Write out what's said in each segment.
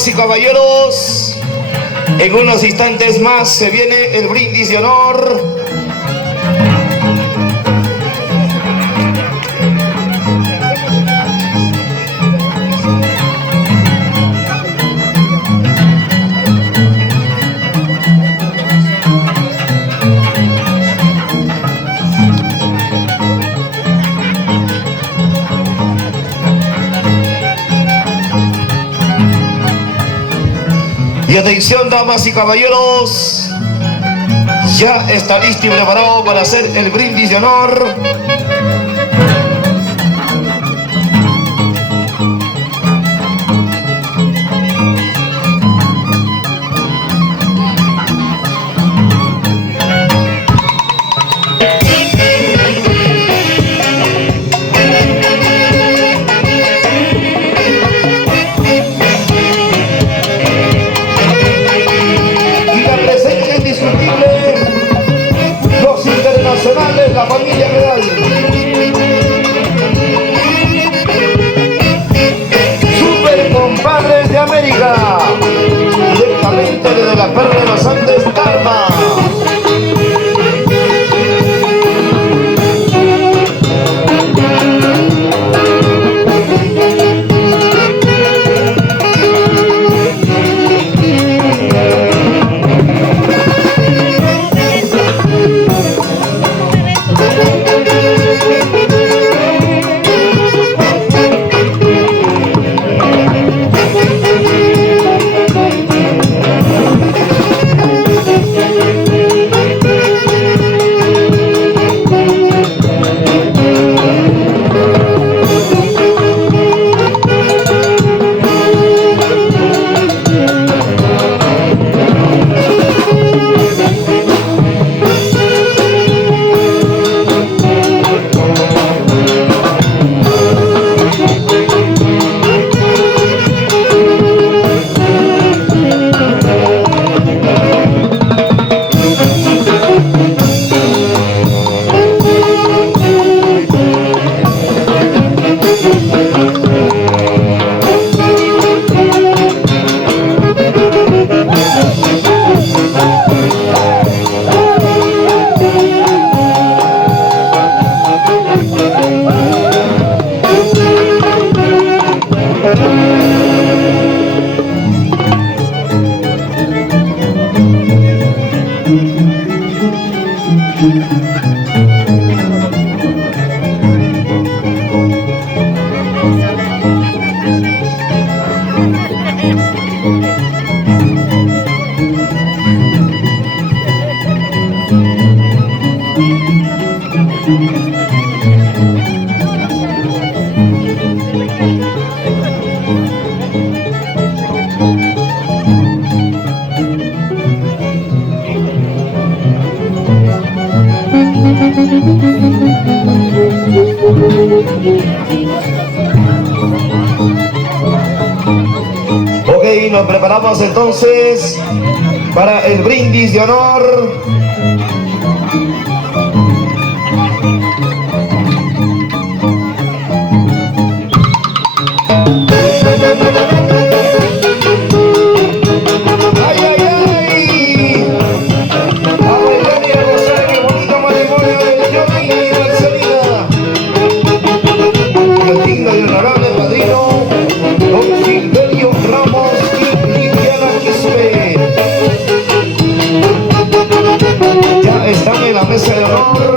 damas y caballeros, en unos instantes más se viene el brindis de honor. Y atención, damas y caballeros, ya está listo y preparado para hacer el brindis de honor. La familia real, super compadres de América, directamente desde la Perla de los Andes, Karma. Ok, nos preparamos entonces para el brindis de honor. Están en la mesa de honor.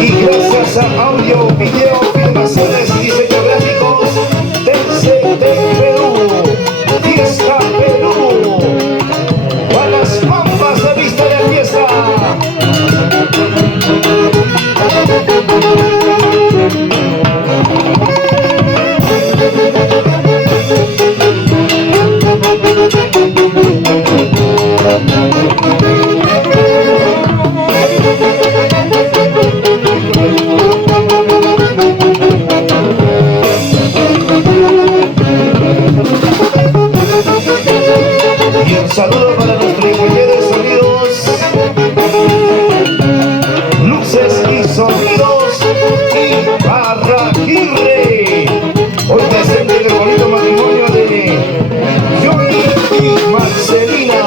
Y gracias a audio, video, filmaciones y diseños gráficos, desde Perú, Fiesta Perú, a las pampas de Vista de Fiesta. Saludo para nuestro ingeniero de sonidos, luces Barraquirre. Hoy presente en el bonito matrimonio de Johnny y Marcelina.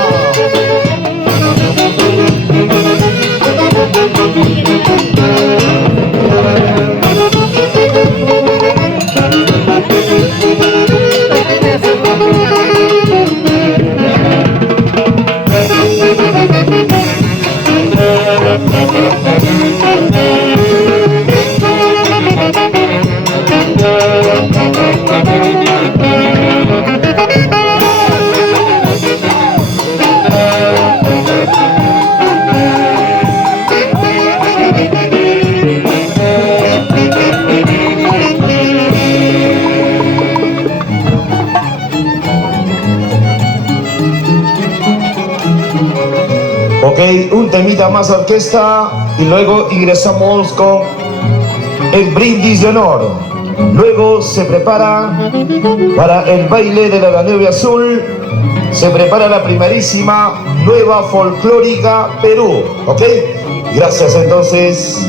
Ok, un temita más orquesta y luego ingresamos con el brindis de honor. Luego se prepara para el baile de la nube azul. Se prepara la primerísima nueva folclórica Perú. Ok, gracias entonces.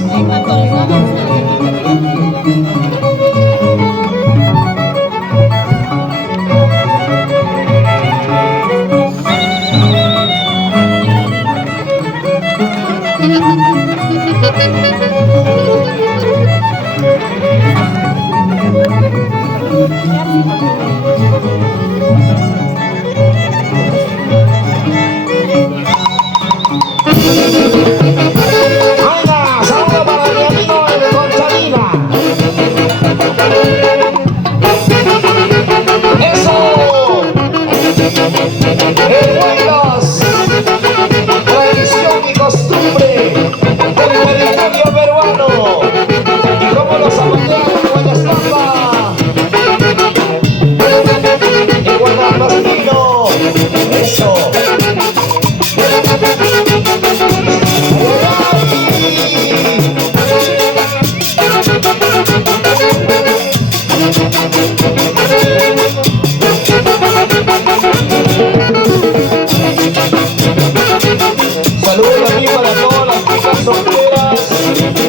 Saludos aquí para todas las chicas solteras,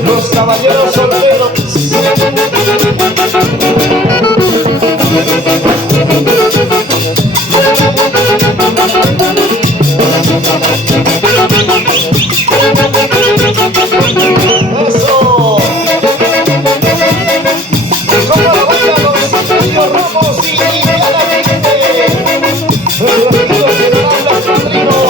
los caballeros solteros. Eso. ¿Cómo lo bailan los Sergio Ramos y Liliana Vinte? Nuestros amigos Esmeraldas Padrinos.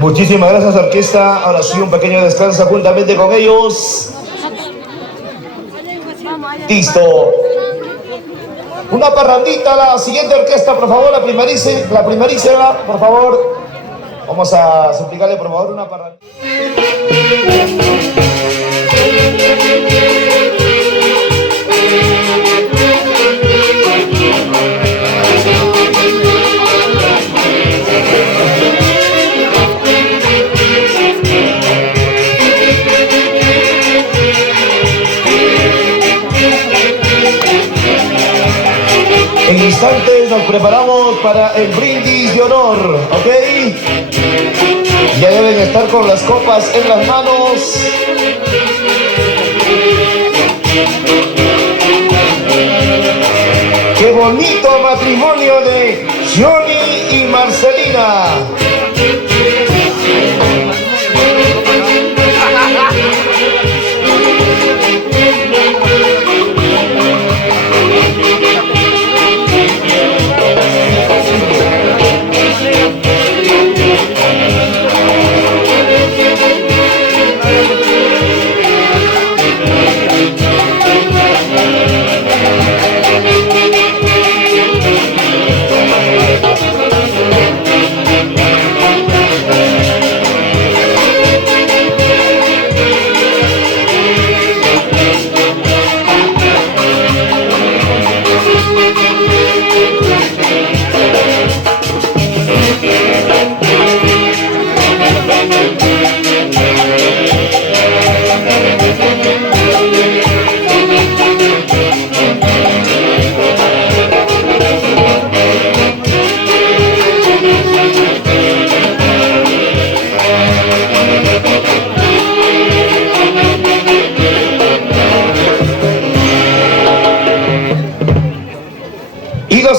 Muchísimas gracias, orquesta. Ahora sí, un pequeño descanso juntamente con ellos. Listo. Una parrandita, la siguiente orquesta, por favor, la primerísima, por favor. Vamos a suplicarle, por favor, una parrandita. En instantes nos preparamos para el brindis de honor, ¿ok? Ya deben estar con las copas en las manos. ¡Qué bonito matrimonio de Johnny y Marcelina!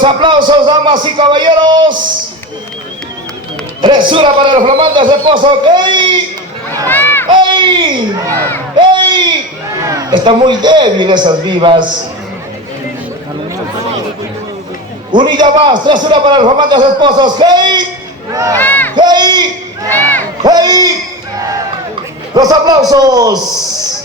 aplausos, damas y caballeros. Presura para los flamantes esposos. ¡Ey! ¡Ey! ¡Ey! Están muy débiles esas vivas. Unida más, presura para los flamantes esposos. ¡Hey! ¡Hey! ¡Hey! Los aplausos.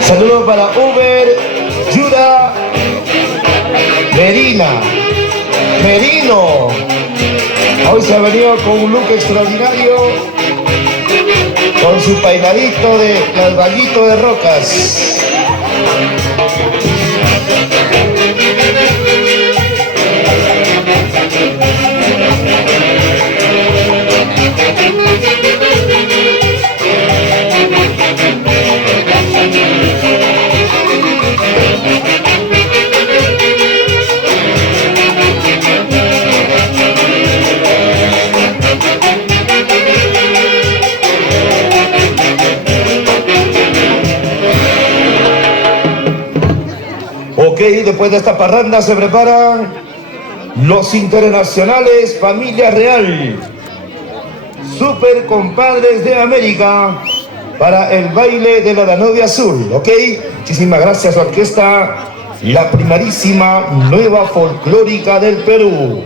Saludos para Uber, Yura, Merino. Hoy se ha venido con un look extraordinario, con su peinadito de caballito de rocas. Ok, después de esta parranda se preparan los internacionales Familia Real, Super Compadres de América, para el baile de la Danubio Azul. Ok, muchísimas gracias, orquesta, la primarísima nueva folclórica del Perú.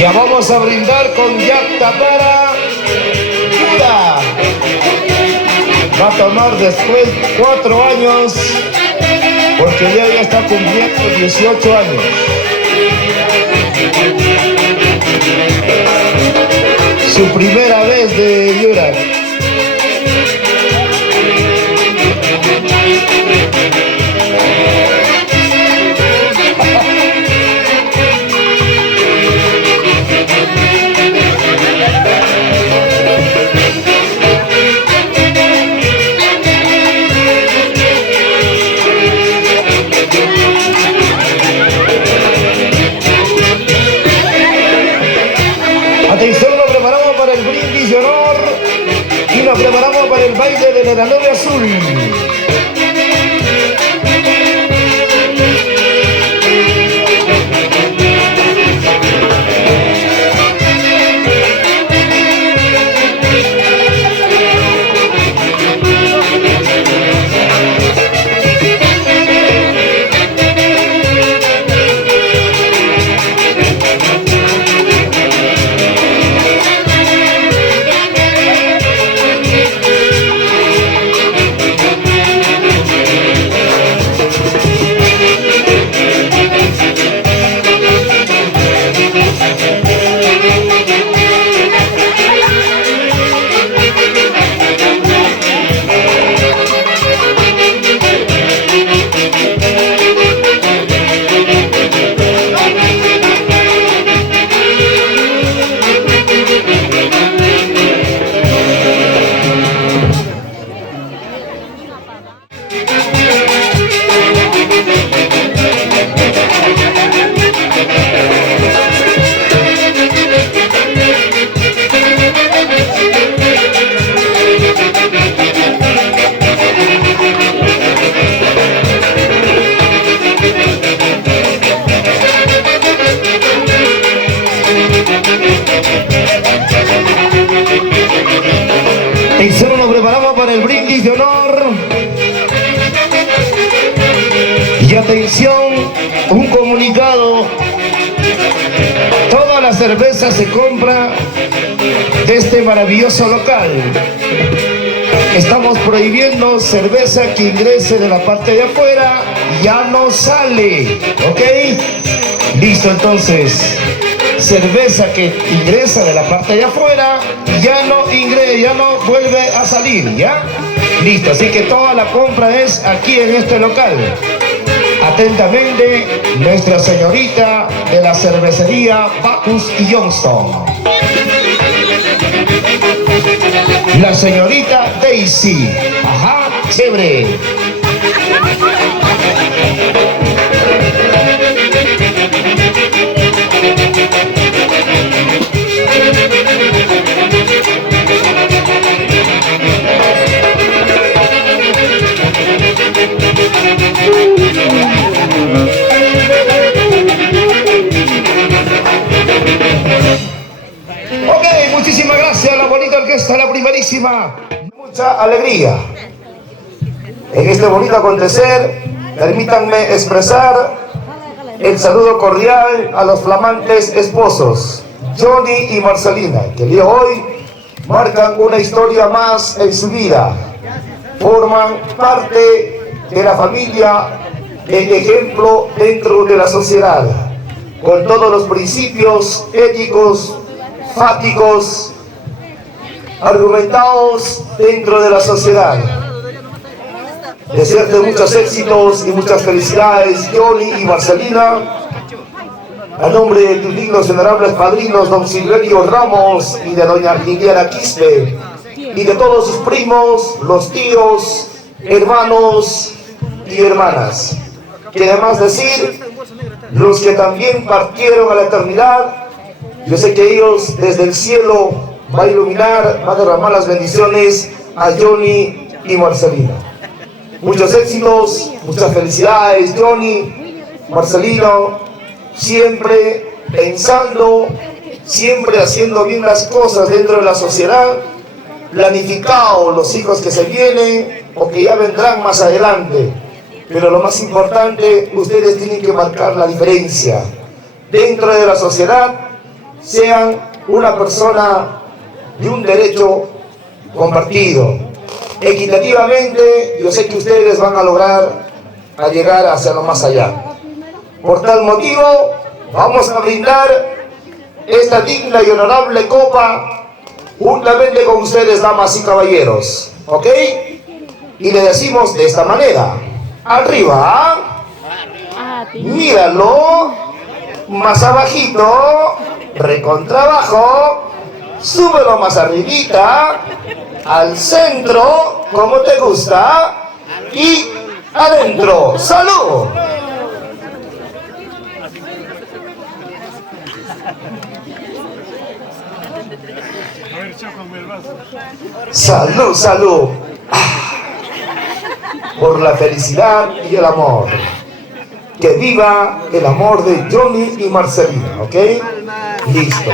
Ya vamos a brindar con Yacta para Yura. Va a tomar después 4 años, porque ya está cumpliendo 18 años. Su primera vez de Yura. Atención, nos preparamos para el brindis de honor y nos preparamos para el baile de la Danubio Azul. la cerveza se compra de este maravilloso local. Estamos prohibiendo cerveza que ingrese de la parte de afuera, ya no sale, ¿ok? Listo, entonces, cerveza que ingresa de la parte de afuera, ya no vuelve a salir, ¿ya? Listo, así que toda la compra es aquí en este local. Atentamente, nuestra señorita de la cervecería Bacchus y Johnston. La señorita Daisy. Ajá, chévere. Ok, muchísimas gracias, la bonita orquesta, la primerísima. Mucha alegría. En este bonito acontecer, permítanme expresar el saludo cordial a los flamantes esposos, Johnny y Marcelina, que el día de hoy marcan una historia más en su vida. Forman parte de la familia, de ejemplo dentro de la sociedad, con todos los principios éticos, fáticos, argumentados dentro de la sociedad. Desearte muchos éxitos y muchas felicidades, Johnny y Marcelina, a nombre de tus dignos y honorables padrinos, don Silverio Ramos y de doña Liliana Quispe, y de todos sus primos, los tíos, hermanos y hermanas. Que además decir, los que también partieron a la eternidad, yo sé que ellos desde el cielo va a iluminar, va a derramar las bendiciones a Johnny y Marcelina. Muchos éxitos, muchas felicidades, Johnny, Marcelino, siempre pensando, siempre haciendo bien las cosas dentro de la sociedad, planificado los hijos que se vienen o que ya vendrán más adelante. Pero lo más importante, ustedes tienen que marcar la diferencia. Dentro de la sociedad, sean una persona de un derecho compartido. Equitativamente, yo sé que ustedes van a lograr llegar hacia lo más allá. Por tal motivo, vamos a brindar esta digna y honorable copa juntamente con ustedes, damas y caballeros, ¿ok? Y le decimos de esta manera: arriba, míralo, más abajito, recontra abajo, súbelo más arribita, al centro, como te gusta, y adentro. ¡Salud! Salud, salud. Por la felicidad y el amor. Que viva el amor de Johnny y Marcelina, ¿ok? Listo.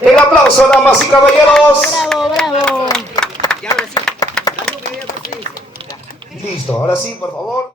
El aplauso, damas y caballeros. Bravo, bravo. Listo, ahora sí, por favor.